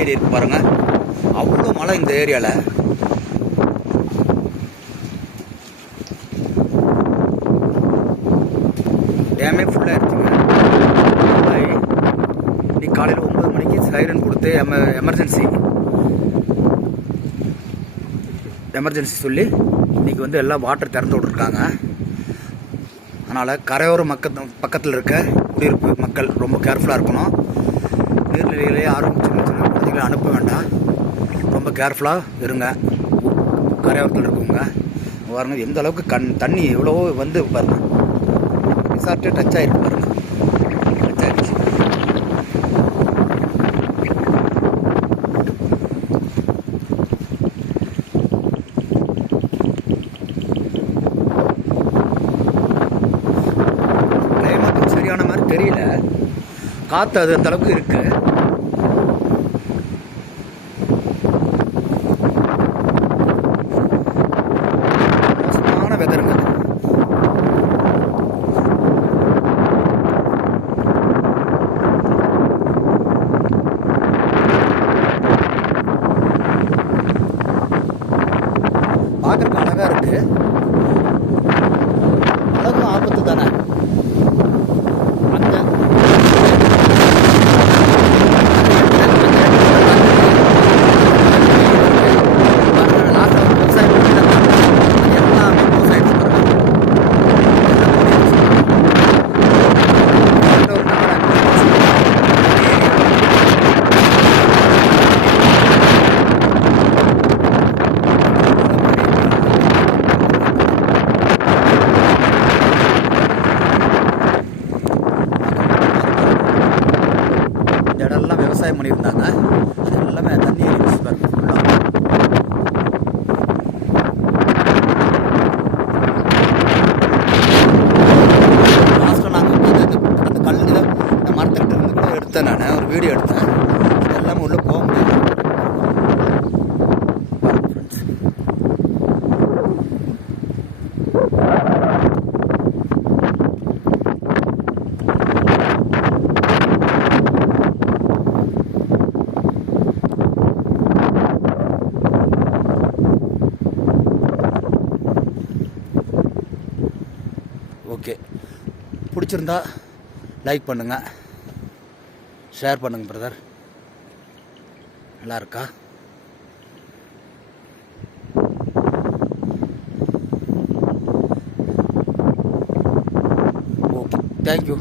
ஏரி இருக்கு பாருங்கள். அவ்வளோ மழை இந்த ஏரியாவில். டேமே ஃபுல்லாக இருக்குங்க. இன்னைக்கு காலையில் 9 மணிக்கு சைரன் கொடுத்து எமர்ஜென்சி சொல்லி இன்றைக்கி வந்து எல்லாம் வாட்டர் திறந்து விட்ருக்காங்க. அதனால் கரையோர பக்கத்தில் இருக்க குடியிருப்பு மக்கள் ரொம்ப கேர்ஃபுல்லாக இருக்கணும். நீர்நிலைகளே யாரும் சின்ன சின்ன குழந்தைகளை அனுப்ப வேண்டாம். ரொம்ப கேர்ஃபுல்லாக இருங்க. கரையோரத்தில் இருக்கவங்க பாருங்க எந்த அளவுக்கு தண்ணி எவ்வளோ வந்து பாருங்க. ரிசார்ட்டே டச் ஆகிருக்கு பாருங்க. டச் ஆகிடுச்சு. கிளைமேட்டும் சரியான மாதிரி தெரியல. காற்று அது அந்த அளவுக்கு இருக்கு. மோசமான வெதருங்க. பார்க்கறதுக்கு அழகா இருக்கு. அழகும் ஆபத்து தானே. இடம்லாம் விவசாயம் பண்ணியிருந்தாங்க. அது எல்லாமே தண்ணி ஏறிடுச்சு பாருங்க ஃபுல்லாக. லாஸ்ட்டில் நாங்கள் அந்த கல்லில் இந்த மரத்துக்கிட்ட இருந்து கூட எடுத்தேன். நான் ஒரு வீடியோ எடுத்தேன். அது எல்லாமே உள்ளே போக முடியாது. ஓகே, பிடிச்சிருந்தா லைக் பண்ணுங்கள், ஷேர் பண்ணுங்கள் பிரதர். நல்லா இருக்கா? Okay, thank you.